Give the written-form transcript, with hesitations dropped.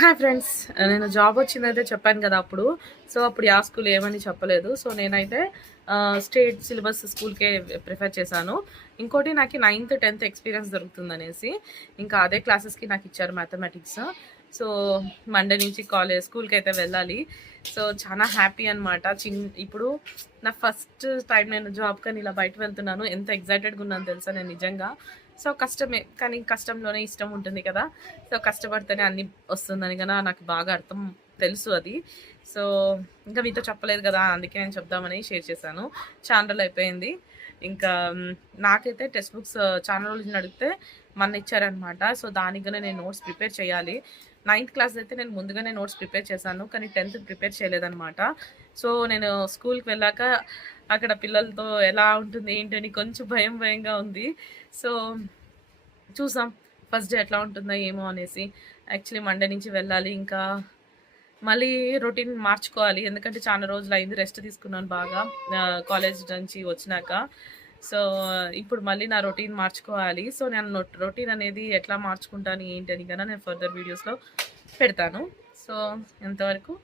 Hi friends, నేను job వచ్చిందైతే చెప్పాను కదా అప్పుడు. సో అప్పుడు యా స్కూల్ ఏమని చెప్పలేదు. సో నేనైతే స్టేట్ సిలబస్ స్కూల్కే ప్రిఫర్ చేశాను. ఇంకోటి నాకు 9th 10th ఎక్స్పీరియన్స్ దొరుకుతుందనేసి ఇంకా అదే క్లాసెస్కి నాకు ఇచ్చారు మ్యాథమెటిక్స్. సో మండే నుంచి స్కూల్కి అయితే వెళ్ళాలి. సో చాలా హ్యాపీ అనమాట. ఇప్పుడు నా ఫస్ట్ టైం నేను జాబ్ కానీ ఇలా బయట వెళ్తున్నాను. ఎంత ఎగ్జైటెడ్గా ఉన్నాను తెలుసా నేను నిజంగా. సో కష్టమే, కానీ కష్టంలోనే ఇష్టం ఉంటుంది కదా. సో కష్టపడితేనే అన్ని వస్తుందని కదా నాకు బాగా తెలుసు అది. సో ఇంకా మీతో చెప్పలేదు కదా, అందుకే నేను చెప్దామని షేర్ చేశాను. చాలా రోజులు అయిపోయింది. ఇంకా నాకైతే టెక్స్ట్ బుక్స్ చాలా రోజులు అడిగితే మొన్న ఇచ్చారనమాట. సో దానికనే నేను నోట్స్ ప్రిపేర్ చేయాలి. 9th క్లాస్ అయితే నేను ముందుగానే నోట్స్ ప్రిపేర్ చేశాను, కానీ 10th ప్రిపేర్ చేయలేదనమాట. సో నేను స్కూల్కి వెళ్ళాక అక్కడ పిల్లలతో ఎలా ఉంటుంది ఏంటని కొంచెం భయంగా ఉంది. సో చూసాం ఫస్ట్ డే ఎట్లా ఉంటుందో ఏమో అనేసి. యాక్చువల్లీ మండే నుంచి వెళ్ళాలి. ఇంకా మళ్ళీ రొటీన్ మార్చుకోవాలి, ఎందుకంటే చాలా రోజులు అయింది, రెస్ట్ తీసుకున్నాను బాగా కాలేజ్ నుంచి వచ్చినాక. సో ఇప్పుడు మళ్ళీ నా రొటీన్ మార్చుకోవాలి. సో నేను రొటీన్ అనేది ఎట్లా మార్చుకుంటాను ఏంటని కన్నా నేను ఫర్దర్ వీడియోస్లో పెడతాను. సో ఎంతవరకు